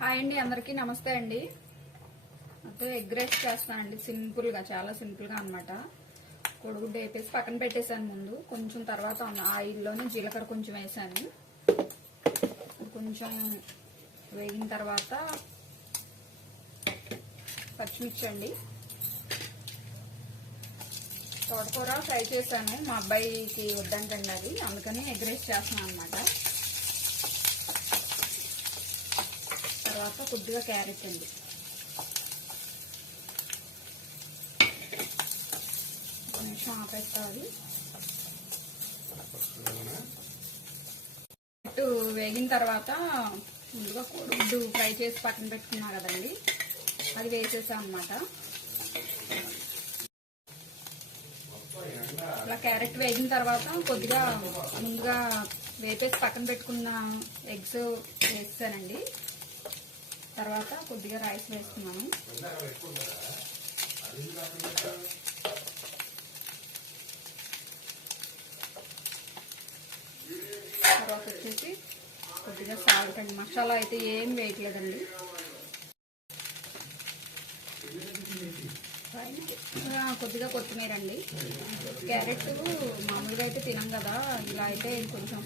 Hi అండి, అందరికీ నమస్తే అండి. అయితే ఎగ్ రైస్ చేస్తానండి. సింపుల్గా, చాలా సింపుల్గా అనమాట. కోడిగుడ్డు వేపేసి పక్కన పెట్టేశాను ముందు. కొంచెం తర్వాత ఆయిల్లోనే జీలకర్ర కొంచెం వేసాను. కొంచెం వేగిన తర్వాత పచ్చిమిర్చి అండి, తోటకూర ఫ్రై చేశాను. మా అబ్బాయికి వద్దంటండి అది, అందుకని ఎగ్ రైస్ చేస్తున్నాను అనమాట. తర్వాత కొద్దిగా క్యారెట్ అండి, ఒక నిమిషం ఆపేస్తుంది. వేగిన తర్వాత ముందుగా కోడిగుడ్డు ఫ్రై చేసి పక్కన పెట్టుకున్నా కదండి, అది వేసేసాం అనమాట. అలా క్యారెట్ వేగిన తర్వాత కొద్దిగా ముందుగా వేపేసి పక్కన పెట్టుకున్న ఎగ్స్ వేసానండి. తర్వాత కొద్దిగా రైస్ వేస్తున్నాను. తర్వాత వచ్చేసి కొద్దిగా సాల్ట్ అండి. మసాలా అయితే ఏం వేయట్లేదండి. కొద్దిగా కొత్తిమీర అండి. క్యారెట్ మామూలుగా అయితే తినం కదా, ఇలా అయితే కొంచెం